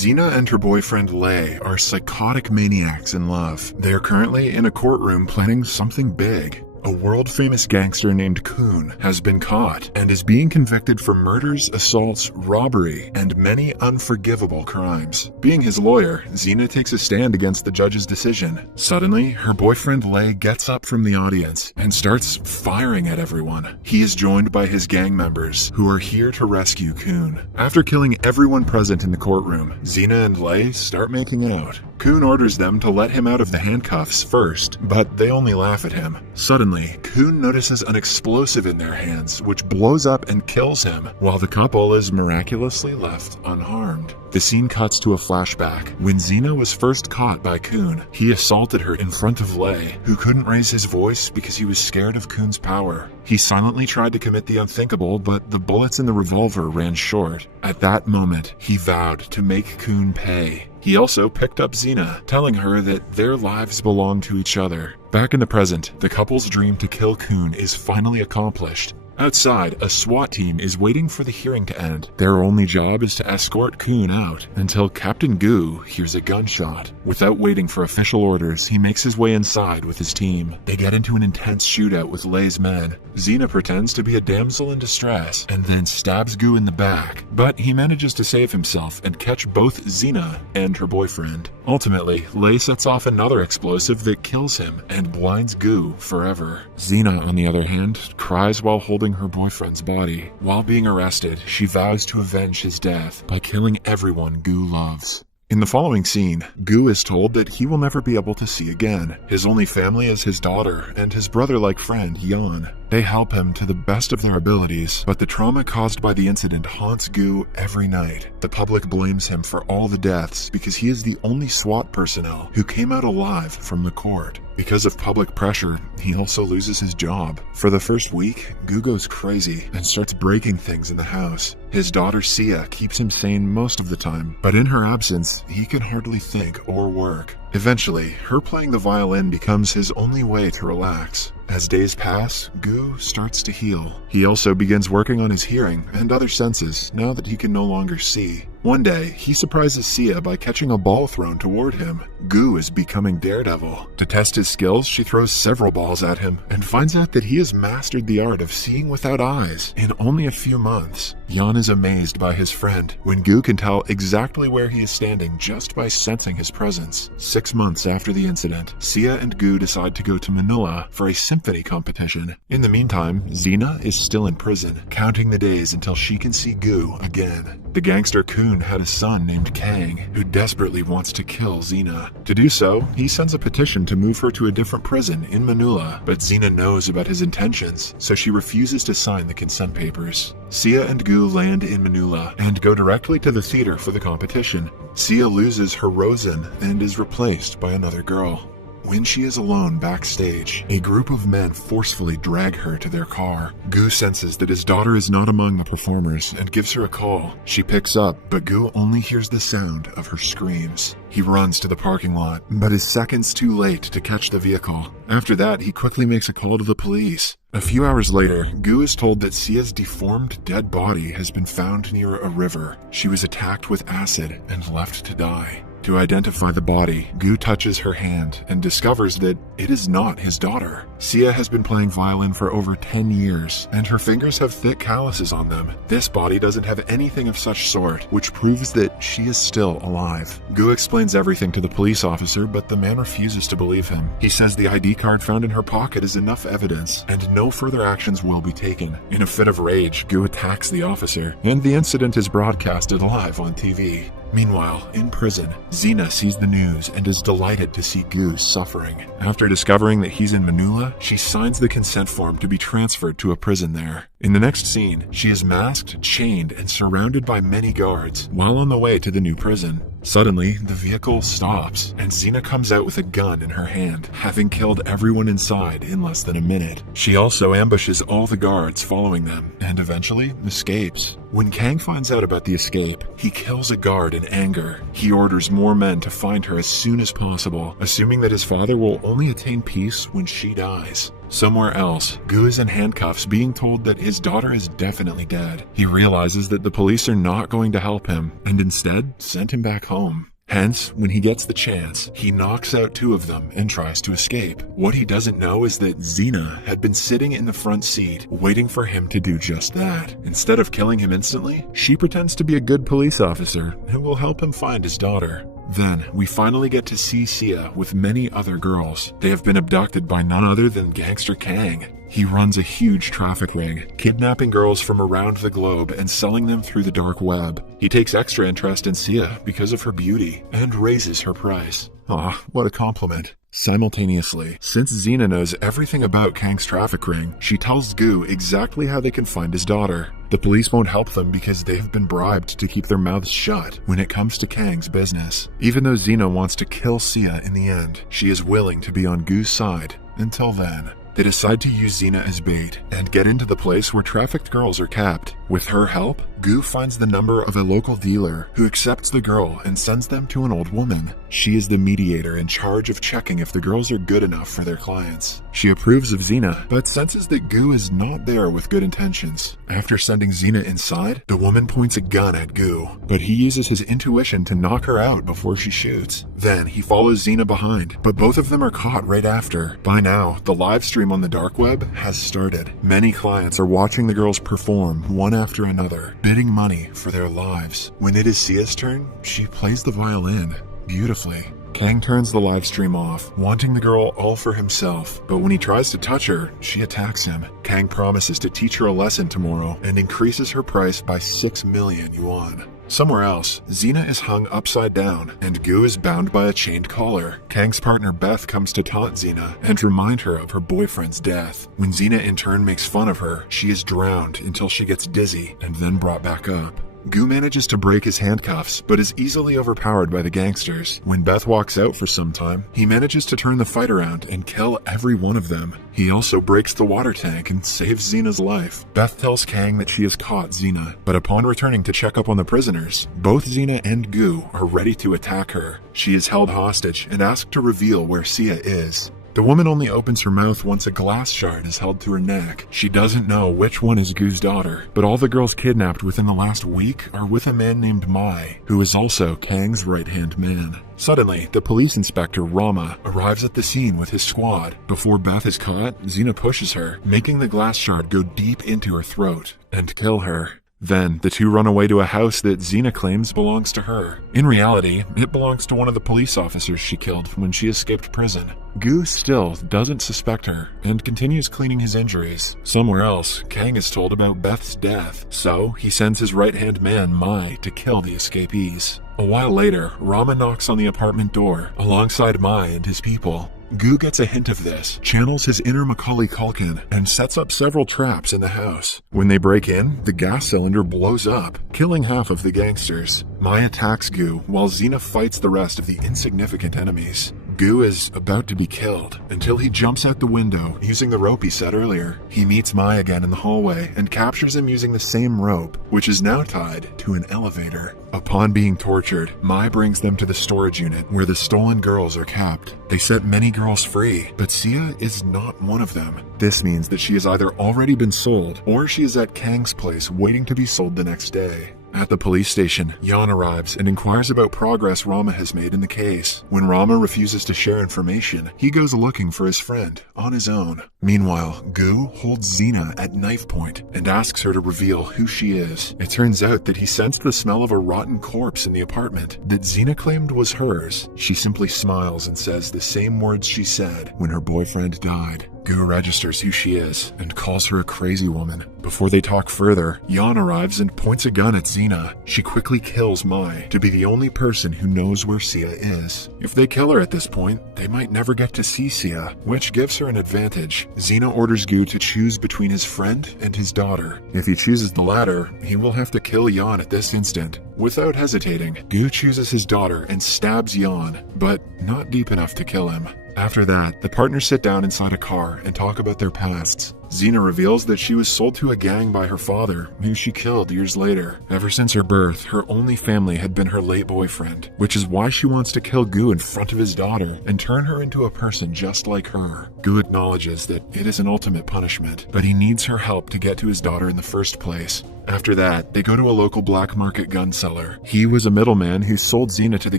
Xena and her boyfriend Lei are psychotic maniacs in love. They are currently in a courtroom planning something big. A world-famous gangster named Kun has been caught and is being convicted for murders, assaults, robbery, and many unforgivable crimes. Being his lawyer, Xena takes a stand against the judge's decision. Suddenly, her boyfriend Lei gets up from the audience and starts firing at everyone. He is joined by his gang members, who are here to rescue Kun. After killing everyone present in the courtroom, Xena and Lei start making out. Kun orders them to let him out of the handcuffs first, but they only laugh at him. Suddenly, Kun notices an explosive in their hands, which blows up and kills him, while the couple is miraculously left unharmed. The scene cuts to a flashback. When Xena was first caught by Kun, he assaulted her in front of Lei, who couldn't raise his voice because he was scared of Kun's power. He silently tried to commit the unthinkable, but the bullets in the revolver ran short. At that moment, he vowed to make Kun pay. He also picked up Xena, telling her that their lives belong to each other. Back in the present, the couple's dream to kill Kun is finally accomplished. Outside, a SWAT team is waiting for the hearing to end. Their only job is to escort Kun out until Captain Gu hears a gunshot. Without waiting for official orders, he makes his way inside with his team. They get into an intense shootout with Lei's men. Xena pretends to be a damsel in distress and then stabs Gu in the back, but he manages to save himself and catch both Xena and her boyfriend. Ultimately, Lei sets off another explosive that kills him and blinds Gu forever. Xena, on the other hand, cries while holding her boyfriend's body. While being arrested, she vows to avenge his death by killing everyone Gu loves. In the following scene, Gu is told that he will never be able to see again. His only family is his daughter and his brother-like friend, Yan. They help him to the best of their abilities, but the trauma caused by the incident haunts Gu every night. The public blames him for all the deaths because he is the only SWAT personnel who came out alive from the court. Because of public pressure, he also loses his job. For the first week, Gu goes crazy and starts breaking things in the house. His daughter Sia keeps him sane most of the time, but in her absence, he can hardly think or work. Eventually, her playing the violin becomes his only way to relax. As days pass, Gu starts to heal. He also begins working on his hearing and other senses now that he can no longer see. One day, he surprises Sia by catching a ball thrown toward him. Gu is becoming Daredevil. To test his skills, she throws several balls at him and finds out that he has mastered the art of seeing without eyes in only a few months. Yan is amazed by his friend when Gu can tell exactly where he is standing just by sensing his presence. 6 months after the incident, Sia and Gu decide to go to Manila for a symphony competition. In the meantime, Xena is still in prison, counting the days until she can see Gu again. The gangster Kun had a son named Kang, who desperately wants to kill Xena. To do so, he sends a petition to move her to a different prison in Manila, but Xena knows about his intentions, so she refuses to sign the consent papers. Sia and Gu land in Manila and go directly to the theater for the competition. Sia loses her Rosen and is replaced by another girl. When she is alone backstage, a group of men forcefully drag her to their car. Gu senses that his daughter is not among the performers and gives her a call. She picks up, but Gu only hears the sound of her screams. He runs to the parking lot, but is seconds too late to catch the vehicle. After that, he quickly makes a call to the police. A few hours later, Gu is told that Sia's deformed dead body has been found near a river. She was attacked with acid and left to die. To identify the body, Gu touches her hand and discovers that it is not his daughter. Sia has been playing violin for over 10 years, and her fingers have thick calluses on them. This body doesn't have anything of such sort, which proves that she is still alive. Gu explains everything to the police officer, but the man refuses to believe him. He says the ID card found in her pocket is enough evidence, and no further actions will be taken. In a fit of rage, Gu attacks the officer, and the incident is broadcasted live on TV. Meanwhile, in prison, Xena sees the news and is delighted to see Gu suffering. After discovering that he's in Manila, she signs the consent form to be transferred to a prison there. In the next scene, she is masked, chained, and surrounded by many guards while on the way to the new prison. Suddenly, the vehicle stops, and Xena comes out with a gun in her hand, having killed everyone inside in less than a minute. She also ambushes all the guards following them, and eventually escapes. When Kang finds out about the escape, he kills a guard in anger. He orders more men to find her as soon as possible, assuming that his father will only attain peace when she dies. Somewhere else, Gu is in handcuffs being told that his daughter is definitely dead. He realizes that the police are not going to help him and instead sent him back home. Hence, when he gets the chance, he knocks out 2 of them and tries to escape. What he doesn't know is that Xena had been sitting in the front seat, waiting for him to do just that. Instead of killing him instantly, she pretends to be a good police officer who will help him find his daughter. Then, we finally get to see Sia with many other girls. They have been abducted by none other than Gangster Kang. He runs a huge traffic ring, kidnapping girls from around the globe and selling them through the dark web. He takes extra interest in Sia because of her beauty and raises her price. Ah, what a compliment. Simultaneously, since Xena knows everything about Kang's traffic ring, she tells Gu exactly how they can find his daughter. The police won't help them because they've been bribed to keep their mouths shut when it comes to Kang's business. Even though Xena wants to kill Sia in the end, she is willing to be on Gu's side. Until then, they decide to use Xena as bait and get into the place where trafficked girls are kept. With her help, Gu finds the number of a local dealer who accepts the girl and sends them to an old woman. She is the mediator in charge of checking if the girls are good enough for their clients. She approves of Xena, but senses that Gu is not there with good intentions. After sending Xena inside, the woman points a gun at Gu, but he uses his intuition to knock her out before she shoots. Then he follows Xena behind, but both of them are caught right after. By now, the live stream on the dark web has started. Many clients are watching the girls perform one after another, bidding money for their lives. When it is Sia's turn, she plays the violin beautifully. Kang turns the live stream off, wanting the girl all for himself, but when he tries to touch her, she attacks him. Kang promises to teach her a lesson tomorrow and increases her price by 6 million yuan. Somewhere else, Xena is hung upside down, and Gu is bound by a chained collar. Kang's partner Beth comes to taunt Xena and remind her of her boyfriend's death. When Xena in turn makes fun of her, she is drowned until she gets dizzy and then brought back up. Gu manages to break his handcuffs, but is easily overpowered by the gangsters. When Beth walks out for some time, he manages to turn the fight around and kill every one of them. He also breaks the water tank and saves Xena's life. Beth tells Kang that she has caught Xena, but upon returning to check up on the prisoners, both Xena and Gu are ready to attack her. She is held hostage and asked to reveal where Sia is. The woman only opens her mouth once a glass shard is held to her neck. She doesn't know which one is Gu's daughter, but all the girls kidnapped within the last week are with a man named Mai, who is also Kang's right-hand man. Suddenly, the police inspector, Rama, arrives at the scene with his squad. Before Beth is caught, Xena pushes her, making the glass shard go deep into her throat and kill her. Then, the two run away to a house that Xena claims belongs to her. In reality, it belongs to one of the police officers she killed when she escaped prison. Gu still doesn't suspect her, and continues cleaning his injuries. Somewhere else, Kang is told about Beth's death, so he sends his right-hand man, Mai, to kill the escapees. A while later, Rama knocks on the apartment door, alongside Mai and his people. Gu gets a hint of this, channels his inner Macaulay Culkin, and sets up several traps in the house. When they break in, the gas cylinder blows up, killing half of the gangsters. Mai attacks Gu, while Xena fights the rest of the insignificant enemies. Gu is about to be killed, until he jumps out the window using the rope he set earlier. He meets Mai again in the hallway, and captures him using the same rope, which is now tied to an elevator. Upon being tortured, Mai brings them to the storage unit, where the stolen girls are kept. They set many girls free, but Sia is not one of them. This means that she has either already been sold, or she is at Kang's place waiting to be sold the next day. At the police station, Yan arrives and inquires about progress Rama has made in the case. When Rama refuses to share information, he goes looking for his friend on his own. Meanwhile, Gu holds Xena at knife point and asks her to reveal who she is. It turns out that he sensed the smell of a rotten corpse in the apartment that Xena claimed was hers. She simply smiles and says the same words she said when her boyfriend died. Gu registers who she is and calls her a crazy woman. Before they talk further, Yan arrives and points a gun at Xena. She quickly kills Mai to be the only person who knows where Sia is. If they kill her at this point, they might never get to see Sia, which gives her an advantage. Xena orders Gu to choose between his friend and his daughter. If he chooses the latter, he will have to kill Yan at this instant. Without hesitating, Gu chooses his daughter and stabs Yan, but not deep enough to kill him. After that, the partners sit down inside a car and talk about their pasts. Xena reveals that she was sold to a gang by her father, who she killed years later. Ever since her birth, her only family had been her late boyfriend, which is why she wants to kill Gu in front of his daughter and turn her into a person just like her. Gu acknowledges that it is an ultimate punishment, but he needs her help to get to his daughter in the first place. After that, they go to a local black market gun seller. He was a middleman who sold Xena to the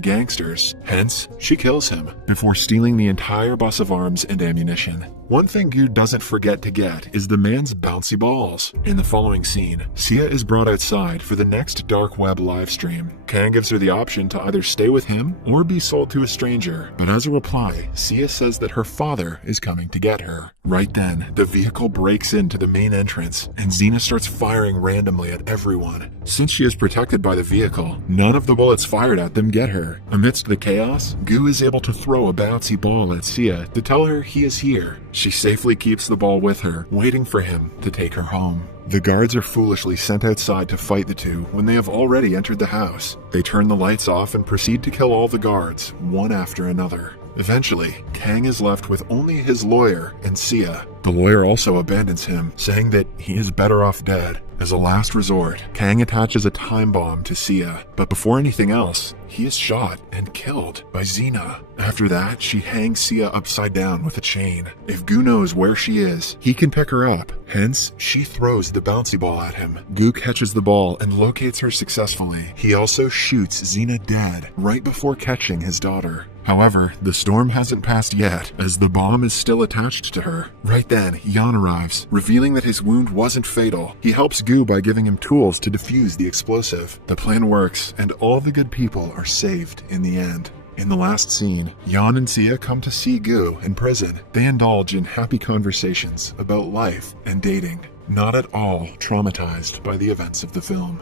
gangsters, hence, she kills him, before stealing the entire bus of arms and ammunition. One thing Gu doesn't forget to get is the man's bouncy balls. In the following scene, Sia is brought outside for the next dark web livestream. Kang gives her the option to either stay with him or be sold to a stranger, but as a reply, Sia says that her father is coming to get her. Right then, the vehicle breaks into the main entrance, and Xena starts firing randomly at everyone. Since she is protected by the vehicle, none of the bullets fired at them get her. Amidst the chaos, Gu is able to throw a bouncy ball at Sia to tell her he is here. She safely keeps the ball with her, waiting for him to take her home. The guards are foolishly sent outside to fight the two when they have already entered the house. They turn the lights off and proceed to kill all the guards, one after another. Eventually, Kang is left with only his lawyer and Sia. The lawyer also abandons him, saying that he is better off dead. As a last resort, Kang attaches a time bomb to Sia, but before anything else, he is shot and killed by Xena. After that, she hangs Sia upside down with a chain. If Gu knows where she is, he can pick her up. Hence, she throws the bouncy ball at him. Gu catches the ball and locates her successfully. He also shoots Xena dead right before catching his daughter. However, the storm hasn't passed yet, as the bomb is still attached to her. Right then, Jan arrives, revealing that his wound wasn't fatal. He helps Gu by giving him tools to defuse the explosive. The plan works, and all the good people are saved in the end. In the last scene, Jan and Sia come to see Gu in prison. They indulge in happy conversations about life and dating, not at all traumatized by the events of the film.